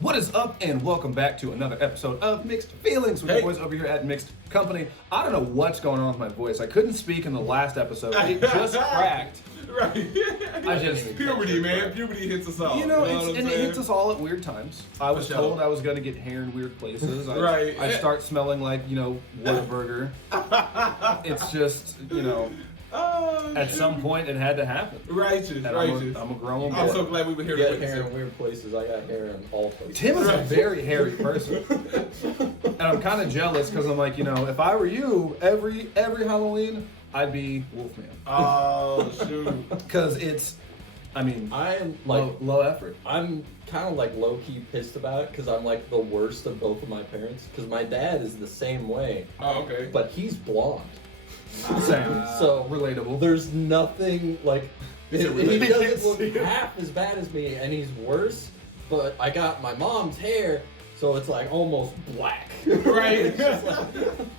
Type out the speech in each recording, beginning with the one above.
What is up, and welcome back to another episode of Mixed Feelings with the boys over here at Mixed Company. I don't know what's going on with my voice. I couldn't speak in the last episode. It just cracked. Right. I just puberty, man. Puberty hits us all. You know, it hits us all at weird times. I was told I was going to get hair in weird places. I'd start smelling like, Whataburger. It's just, at some point it had to happen. Righteous. I'm a grown man. I'm so glad we were here to get hair in weird places. I got hair in all places. Tim is a very hairy person. And I'm kind of jealous because I'm like, if I were you, every Halloween, I'd be Wolfman. Oh, shoot. Because I'm like low effort. I'm kind of like low key pissed about it because I'm like the worst of both of my parents. Because my dad is the same way. Oh, okay. But he's blonde. Same. So relatable. There's nothing like. He doesn't look See it. half as bad as me, and he's worse. But I got my mom's hair, so it's like almost black. Right. It's just like,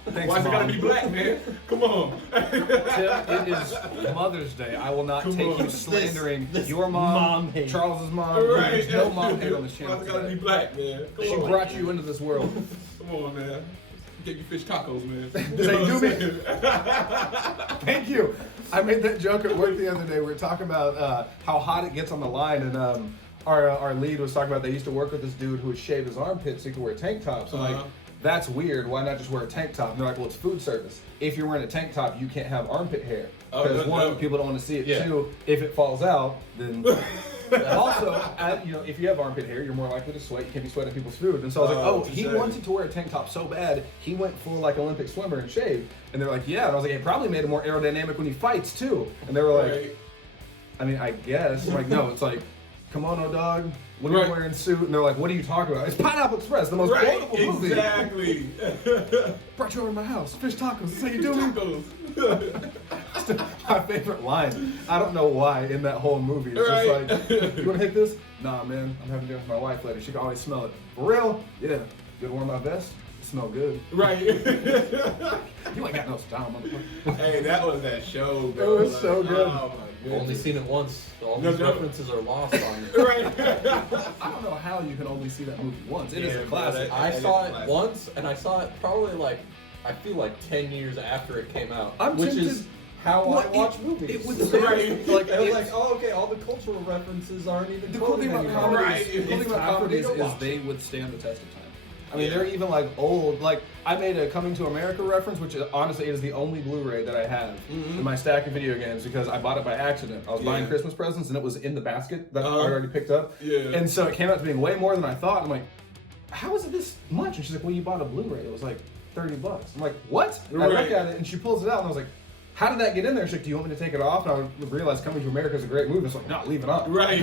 Thanks, Why's it Mom. gotta be black, man? Come on. Tim, it is Mother's Day. I will not take you slandering your mom, hate. Charles's mom. Right. There's no mom hate on this channel Why's it gotta be today. black, man? Come She on. brought you into this world. Come on, man. Get you fish tacos, man. They do me. me. Thank you. I made that joke at work the other day. We were talking about how hot it gets on the line, and our lead was talking about they used to work with this dude who would shave his armpits so he could wear tank tops. I'm like, that's weird. Why not just wear a tank top? And they're like, well, it's food service. If you're wearing a tank top, you can't have armpit hair. Because one, people don't want to see it. Yeah. Two, if it falls out, then... And also, if you have armpit hair, you're more likely to sweat. You can't be sweating people's food. And so I was like, he wanted to wear a tank top so bad, he went full like Olympic swimmer and shaved. And they're like, yeah. And I was like, it probably made him more aerodynamic when he fights too. And they were like, Right. I mean, I guess. I'm like, no, it's like, kimono dog. What are you wearing suit? And they're like, what are you talking about? It's Pineapple Express, the most quotable movie. Exactly. Brought you over to my house. Fish tacos. That's how you do me. Tacos. My favorite line. I don't know why in that whole movie. It's Right. just like, you want to hit this? Nah, man. I'm having dinner with my wife later. She can always smell it. For real? Yeah. You ever wear my vest? It smell good. Right. You ain't got no style, motherfucker. Hey, that was that show, bro. It was so good. Oh my goodness. only seen it once. All No these joke. references are lost on me. Right. I don't know how you can only see that movie once. It is Yeah, a classic. I That saw is it classic. once, and I saw it probably I feel like 10 years after it came out. I'm which tempted- is how Well, I watch it- movies. it was Right. like, I was it's- like, oh, okay, all the cultural references aren't even The cool thing about anymore. comedies, Right. the cool thing It's about time for me comedies to is watch they it. withstand the test of time. I mean, Yeah. they're even like old. Like I made a Coming to America reference, which honestly is the only Blu-ray that I have in my stack of video games because I bought it by accident. I was buying Yeah. Christmas presents and it was in the basket that I already picked up. Yeah. And so it came out to being way more than I thought. I'm like, how is it this much? And she's like, well, you bought a Blu-ray. It was like $30. I'm like, what? And I look Right. at it and she pulls it out and I was like, how did that get in there? She's like, do you want me to take it off? And I realized Coming to America is a great movie. It's like, no, leave it on. Right.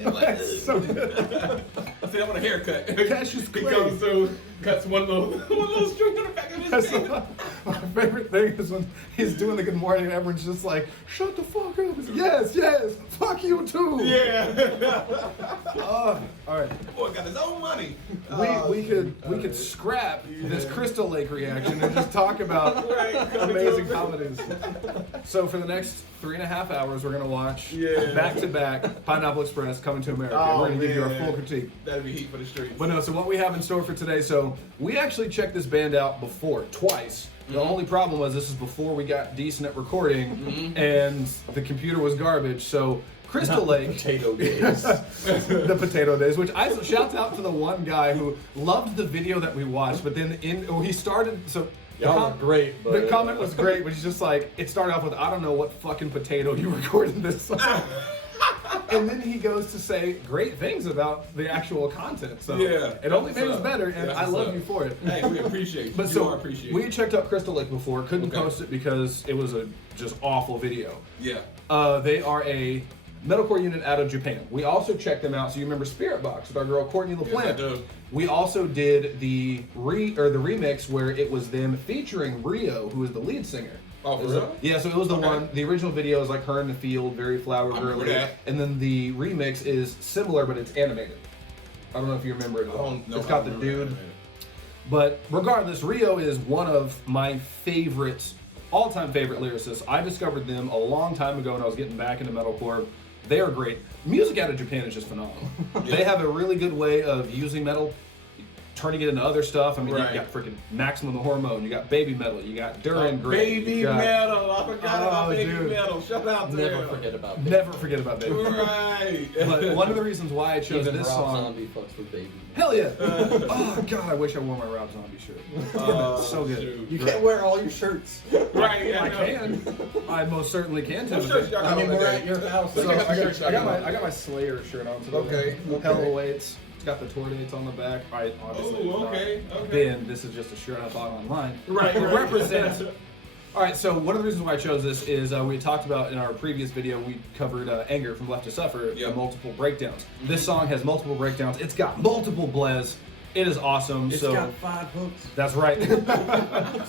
It's so good. I said I want a haircut. Cassius He Clay. comes through, cuts one little string on the back of his That's head. my favorite thing is when he's doing the good morning and everyone's just like, shut the fuck up. He's like, yes, fuck you too. Yeah. All right. Boy got his own money. We could scrap this Crystal Lake reaction and just talk about Right. amazing comedies. So for the next 3.5 hours, we're gonna watch back to back Pineapple Express, Coming to America. Oh, We're gonna give you our man. full critique. That'd be heat for the streets. But no, so what we have in store for today, so we actually checked this band out before, twice. The only problem was this is before we got decent at recording, and the computer was garbage, so Crystal Lake... Potato days. the potato days, which I shouts out to the one guy who loved the video that we watched, but then he started, so... Y'all are great, but... The comment was great, but he's just like, it started off with, I don't know what fucking potato you recorded this on. And then he goes to say great things about the actual content. So Yeah, it only that's made us what's better, up. and That's I what's love up. you for it. Hey, we appreciate you. But You so are appreciated. we had checked out Crystal Lake before, couldn't Okay. post it because it was a just awful video. Yeah. They are a metalcore unit out of Japan. We also checked them out. So you remember Spirit Box with our girl Courtney Yes, LaPlante. I do. We also did the remix where it was them featuring Rio, who is the lead singer. Oh, for It was real? Yeah, so it was the Okay. one. The original video is like her in the field, very flower I remember girly, that. and then the remix is similar, but it's animated. I don't know if you remember it at all. It's got the dude. But regardless, Rio is one of my favorites, all-time favorite lyricists. I discovered them a long time ago when I was getting back into metalcore. They are great. Music out of Japan is just phenomenal. They have a really good way of using metal, turning it into other stuff. I mean, Right. you got freaking Maximum the Hormone, you got Baby Metal, you got Duran Gray. Baby you got- metal. I forgot about Baby dude. metal. Shout out to Never them. forget about Baby. Never forget about Baby Metal. Right. But one of the reasons why I chose Even this Rob song. Zombie fucks with Baby. Hell yeah! Oh god, I wish I wore my Rob Zombie shirt. So good. shoot. You can't wear all your shirts. Right. Yeah, I know. can. I most certainly can. What shirts y'all I got mean, on we're that at your house. So I got the I shirts got y'all my got. I got my Slayer shirt on today. Okay, Hell okay. weights. It's got the tour dates on the back. Right, obviously. Oh, not. okay, okay. Then this is just a shirt I bought online. Right, It right. represents. All right, so one of the reasons why I chose this is we talked about in our previous video, we covered Anger from Left to Suffer, Yep. multiple breakdowns. This song has multiple breakdowns. It's got multiple blez. It is awesome. It's so got 5 hooks. that's right.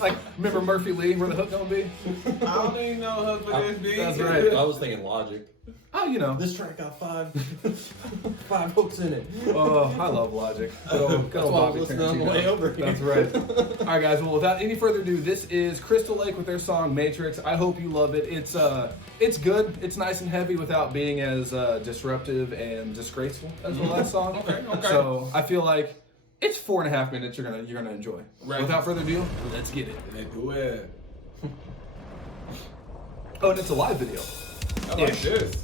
Like, remember Murphy Lee, where the hook gonna be? I don't even know her for this, dude. That's right. I was thinking Logic. Oh, you know. This track got 5 hooks in it. Oh, I love Logic. Good old That's why I Bobby was listening on the Tarantino. way over here. That's right. All right, guys. Well, without any further ado, this is Crystal Lake with their song Matrix. I hope you love it. It's good. It's nice and heavy without being as disruptive and disgraceful as the last song. Okay. So I feel like it's 4.5 minutes. You're gonna enjoy. Right. Without further ado, let's get it. Let's do it. Oh, and it's a live video. I like Ish. this.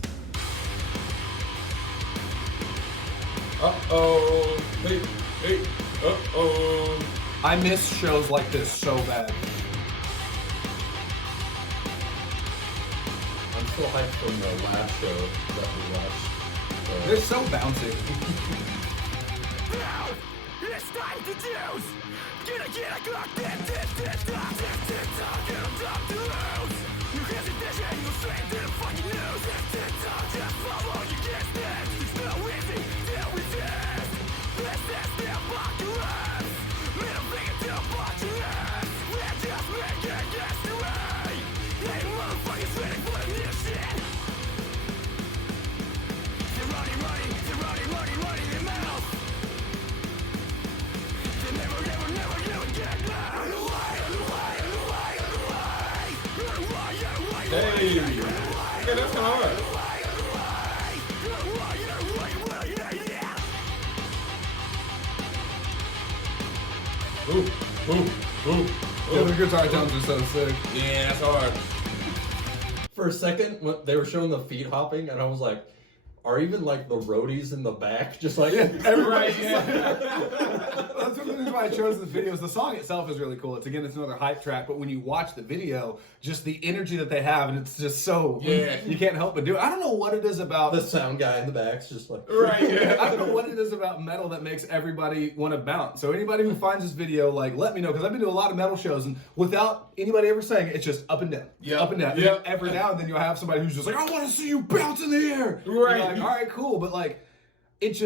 Uh-oh. Hey, hey. Uh-oh. I miss shows like this so bad. I'm still hyped from the last show that we watched. They're so bouncy. Now, it's time to choose. Get a clock, get a top to lose. You hesitation, you straight to the fucking news. Just follow your distance. It's no easy to resist. This is the apocalypse. Middle finger to apocalypse. We're just making history. Hey, motherfuckers ready for the new shit. They're running their mouth. They never get down. Hey. Okay, that's hard. Yeah, the guitar tones are so sick. Yeah, that's hard. For a second, when they were showing the feet hopping, and I was like, are even like the roadies in the back just like Right, yeah. That's one of the reasons why I chose this video. Is the song itself is really cool. It's another hype track, but when you watch the video, just the energy that they have, and it's just so Yeah. you can't help but do it. I don't know what it is about the sound guy in the back's just like Right, yeah. I don't know what it is about metal that makes everybody want to bounce. So anybody who finds this video, like, let me know, because I've been to a lot of metal shows, and without anybody ever saying it, it's just up and down, Yep. up and down. Yep. And every now and then you'll have somebody who's just like, I want to see you bounce in the air. Right. You're like, all right, cool, but like, it's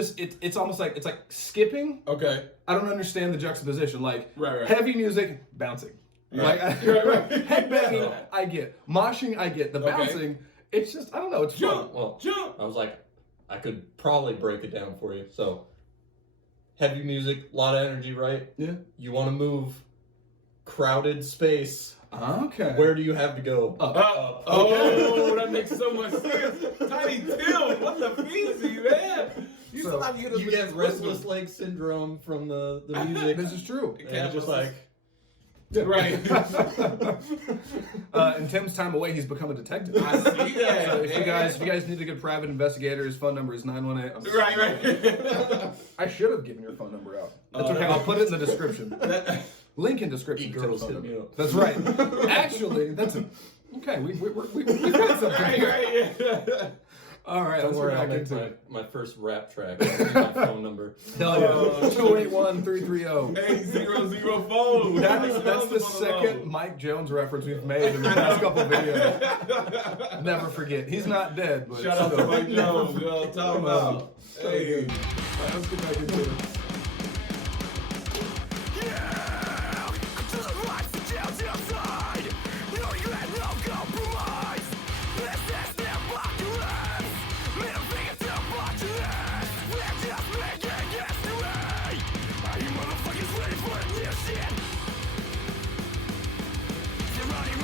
almost like it's like skipping. Okay. I don't understand the juxtaposition. Like, Right. heavy music, bouncing. Right. Like, Right. headbanging, I get. Moshing, I get. The Okay. bouncing, it's just, I don't know, it's fun. Jump. well, Jump. I was like, I could probably break it down for you. So, heavy music, a lot of energy, right? Yeah. You want to move crowded space. Okay. Where do you have to go? Up. Oh, that makes so much sense. Tiny Tim, what the feezy, man? You So, still have to get us You with get this restless wisdom. leg syndrome from the music. This is true. And it's just like, Right. In Tim's time away, he's become a detective. I see that. So if you man. guys need a good private investigator, his phone number is 918. Right. I should have given your phone number out. That's Oh, okay. no. I'll put it in the description. Link in description. E-girls Tim's phone hit me number. up. That's right. Actually, that's a, okay. We got something. Right. Yeah. All right. don't Let's worry, get I'll back make into it. my first rap track. I'll give you my phone number. Hell yeah. 281-330. 8004. That's the second Mike Jones reference we've made in the past couple videos. Never forget. He's not dead, but Shout out to still. Mike Jones. You know what I'm talking about. So Hey. good. All right, let's get back into it.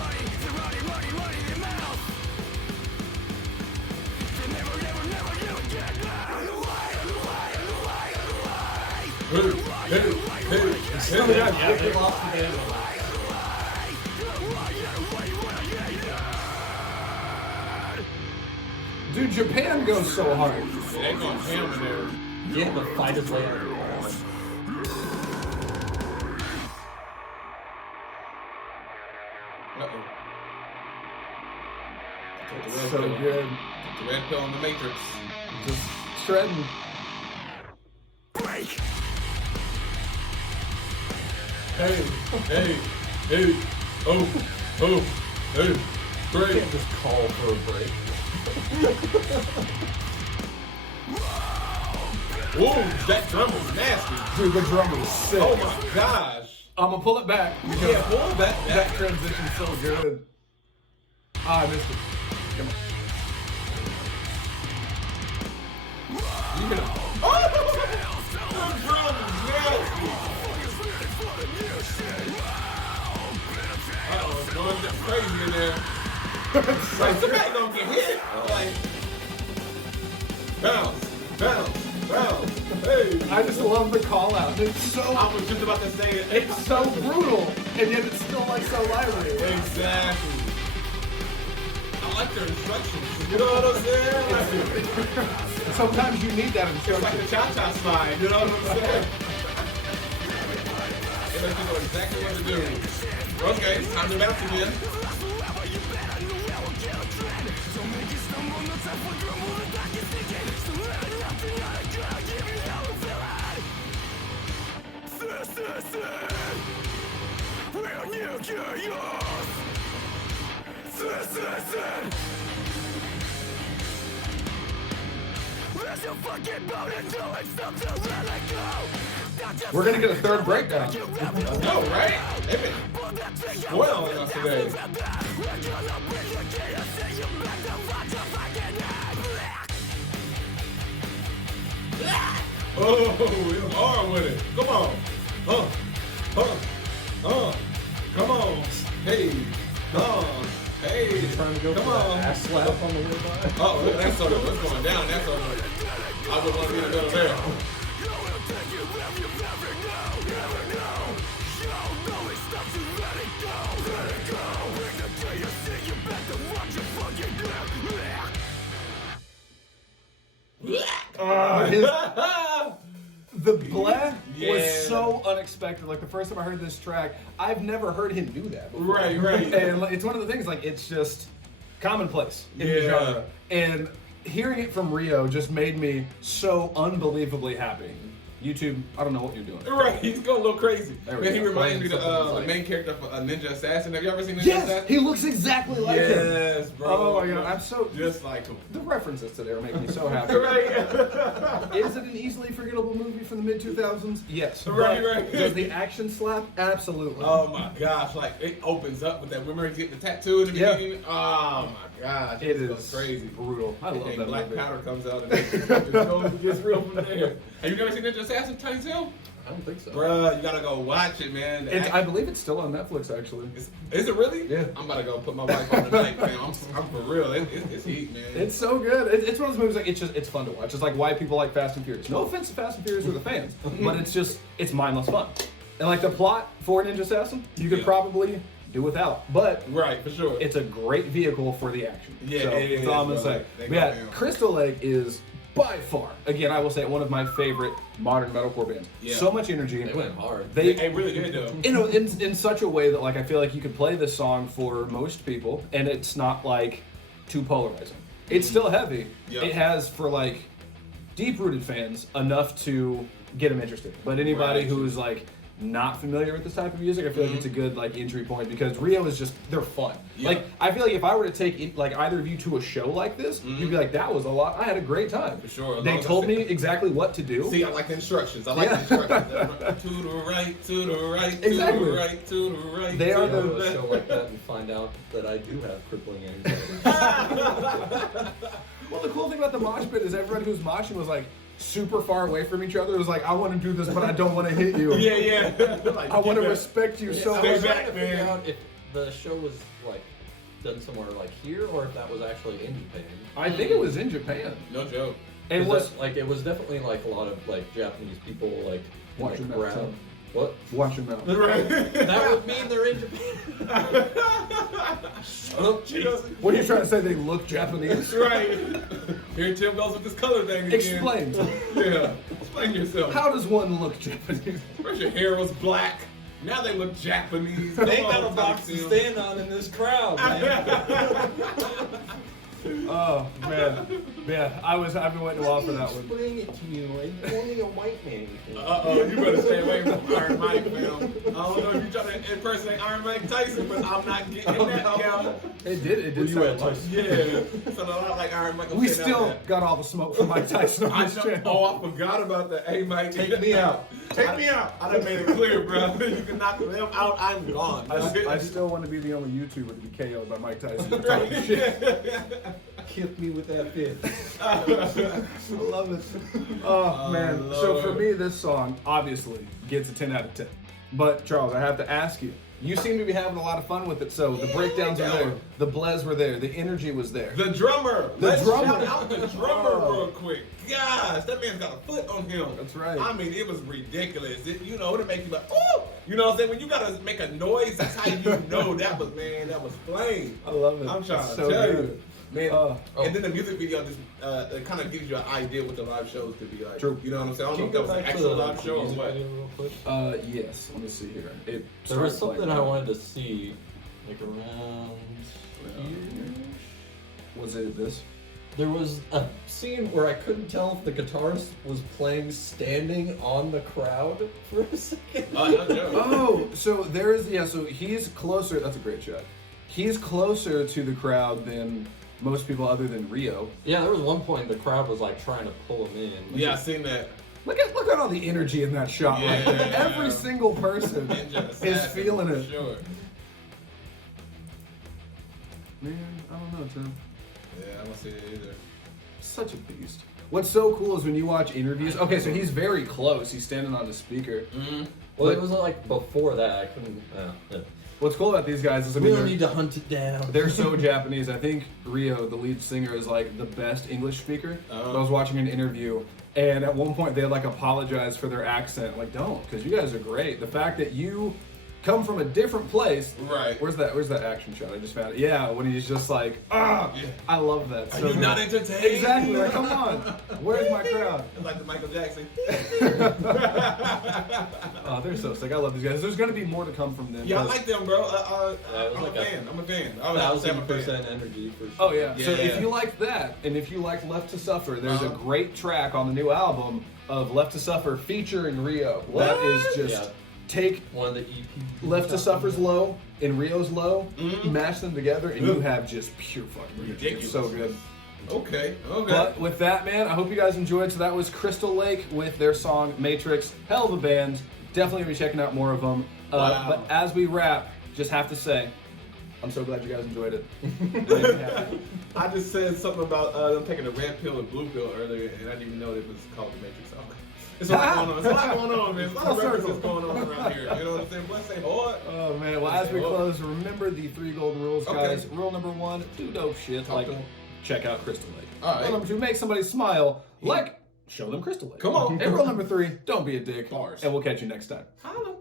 Running their mouth. They never Yeah, they lost the game. Dude, Japan goes so hard. They going hammer there. Yeah, the fight is later. Uh-oh. So good. The red pill on the Matrix. Just shredding. Break! Hey, oh, hey, You break. can't just call for a break. Whoa, that drum was nasty. Dude, the drum was sick. Oh my gosh. I'm gonna pull it back. Because Yeah, pull that that back. transition's so good. Ah, I missed it. Come on. You hit him. Oh! The drum is nasty. Uh-oh, it's going crazy in there. Like, somebody gonna get hit. Like, bounce, bounce, bounce. Hey. I just love the call out. It's so I was just about to say it. it's so brutal, and yet it's still like so lively. Exactly. I like their instructions. You know what I'm saying? Sometimes you need that It's like instruction. the cha-cha slide. You know what I'm saying? It lets you know exactly what to do. Okay, it's time to bounce again. We're gonna get a third breakdown. No, right? They've been spoiling us today. Oh, it's hard with it. Come on. Come on. Hey. Hey. Trying to go Come for on. that ass slap on the way by. Oh, that's sort of what's going down. That's sort of. I would want to be the middle there. The bleh Yeah. was so unexpected. Like the first time I heard this track, I've never heard him do that before. Right, right. And like, it's one of the things, like, it's just commonplace in the Yeah. genre. And hearing it from Rio just made me so unbelievably happy. YouTube, I don't know what you're doing. Right, he's going a little crazy. There we Man, he go. reminds me of Playing the something main character of Ninja Assassin. Have you ever seen Ninja Yes, Assassin? he looks exactly like him. Yes, bro. Oh my god, I'm so. Just like him. The references today are making me so happy. Right. Is it an easily forgettable movie from the mid 2000s? Yes. Right, But right. Does the action slap? Absolutely. Oh my gosh, like it opens up with that. Remember he get the tattoo in the Yeah. beginning? Oh my gosh, It goes is crazy. brutal. I love And that black movie. powder comes out and it goes and gets real from there. Have you never seen Ninja Assassin, Tiny Tim? I don't think so. Bruh, you gotta go watch it, man. The I believe it's still on Netflix, actually. Is it really? Yeah. I'm about to go put my wife on tonight, man. I'm for real. It's heat, man. It's so good. It's one of those movies, like, it's fun to watch. It's like why people like Fast and Furious. No offense to Fast and Furious or the fans, but it's mindless fun. And like the plot for Ninja Assassin, you could Yeah. probably do without, but right, for sure. it's a great vehicle for the action. Yeah, so, it is, that's all I'm gonna bro. say. They But go yeah, down. Crystal Lake is by far, again, I will say, one of my favorite modern metalcore bands. Yeah. So much energy. They went hard. It really did though. You know, in such a way that, like, I feel like you could play this song for most people, and it's not like too polarizing. It's still heavy. Yeah. It has, for like deep-rooted fans, enough to get them interested. But anybody Right. who's like not familiar with this type of music, I feel like it's a good like entry point because Rio is just they're fun. Yeah. Like I feel like if I were to take like either of you to a show like this, you'd be like, that was a lot. I had a great time. For sure. As They long as I told sit- me exactly what to do. See, I like the instructions. I like Yeah. the instructions. To the right, to the right, Exactly. to the right, to the right. They to are the Go to a left. show like that and find out that I do have crippling anxiety. Well, the cool thing about the mosh pit is everyone who's moshing was like super far away from each other. It was like, I want to do this, but I don't want to hit you. Yeah, yeah. Like, I want to get respect you so I Stay was much. trying back, to figure man. out if the show was like done somewhere like here or if that was actually in Japan. I think it was in Japan. No joke. And it was it was definitely like a lot of like Japanese people like in Watching the that crowd. too. What? Watch your mouth. Right. That would mean they're in Japan. Shut up, Jesus. What are you trying to say? They look Japanese? Right. Here Tim goes with this color thing again. Explain. Yeah. Explain yourself. How does one look Japanese? First your hair was black. Now they look Japanese. They Come got a on, box to Tim. stand on in this crowd, man. Oh man, yeah. I've been waiting a while for that one. Explain it to you. I'm only a white man. You better stay away from Iron Mike, fam. I don't know if you're trying to impersonate Iron Mike Tyson, but I'm not getting that, yo. It did You sound at like. Tyson? Yeah. So a lot like Iron Mike. We still got all the smoke from Mike Tyson on I this know, channel. oh, I forgot about that. Hey, Mike, Take me out. Take me out. I done made it clear, bro. You can knock them out. I'm gone. I still want to be the only YouTuber to be KO'd by Mike Tyson for talking shit. Kick me with that fifth. I love it. Oh man. So for me, this song obviously gets a 10 out of 10. But Charles, I have to ask you. You seem to be having a lot of fun with it. So the breakdowns were there, the blez were there, the energy was there. The drummer. The Let's drummer. shout out the drummer Oh. real quick. Gosh, that man's got a foot on him. That's right. I mean, it was ridiculous. It'll make you like, oh! You know what I'm saying? When you gotta make a noise, that's how you know that was flame. I love it. I'm trying It's to so tell good. you. Man, Oh. and then the music video just it kind of gives you an idea what the live shows could be like. True. You know what I'm saying? I Can don't you know if go that was an back to actual the live show or music what. video real quick? Yes. Let me see here. It There was started something playing I now. wanted to see, like around here. Was it this? There was a scene where I couldn't tell if the guitarist was playing standing on the crowd for a second. No joke. Oh, so there is, yeah, so he's closer, that's a great shot. He's closer to the crowd than most people other than Rio. Yeah, there was one point the crowd was like trying to pull him in. Yeah, I seen that. Look at all the energy in that shot right there. Yeah. Every single person Ninja is assassin, feeling for it. Sure. Man, I don't know, Tim. Yeah, I don't see it either. Such a beast. What's so cool is when you watch interviews, okay, so he's very close. He's standing on the speaker. Well, it was like before that. I couldn't. Yeah. What's cool about these guys is, I We mean, don't need to hunt it down. they're so Japanese. I think Rio, the lead singer, is like the best English speaker. Oh. I was watching an interview, and at one point they had like apologized for their accent. Like, don't, because you guys are great. The fact that you come from a different place. Right. Where's that action shot? I just found it. Yeah, when he's just like, Yeah. I love that. Are So you good. not entertained? Exactly. Like, come on. Where's my crowd? It's like the Michael Jackson. Oh, they're so sick. I love these guys. There's gonna be more to come from them. Yeah, I 'cause- like them, bro. it was I'm like a fan. I'm a fan. I would have to say I'm a fan. 1,000% energy for sure. Oh yeah. So Yeah. if you like that, and if you like Left to Suffer, there's a Uh-huh. great track on the new album of Left to Suffer featuring Rio. That is just Yeah. take One of the EP. Left to Suffer's low and Rio's low, Mhm. mash them together, and you have just pure fucking energy. It's so good. Okay. But with that, man, I hope you guys enjoyed. So that was Crystal Lake with their song Matrix. Hell of a band. Definitely gonna be checking out more of them. Wow. But as we wrap, just have to say, I'm so glad you guys enjoyed it. It made me happy. I just said something about them taking a red pill and blue pill earlier, and I didn't even know it was called the Matrix. It's a lot going on. It's a lot going on, man. There's a lot of references going on around here. You know what I'm saying? Let's say hard. Oh man, well as we close, remember the 3 golden rules, Okay. guys. Rule number 1, do dope shit, Talk like to 'em. check out Crystal Lake. All right. Rule number 2, make somebody smile, like show them Crystal Lake. Come on. And rule number 3, don't be a dick. Bars. And we'll catch you next time. Holla.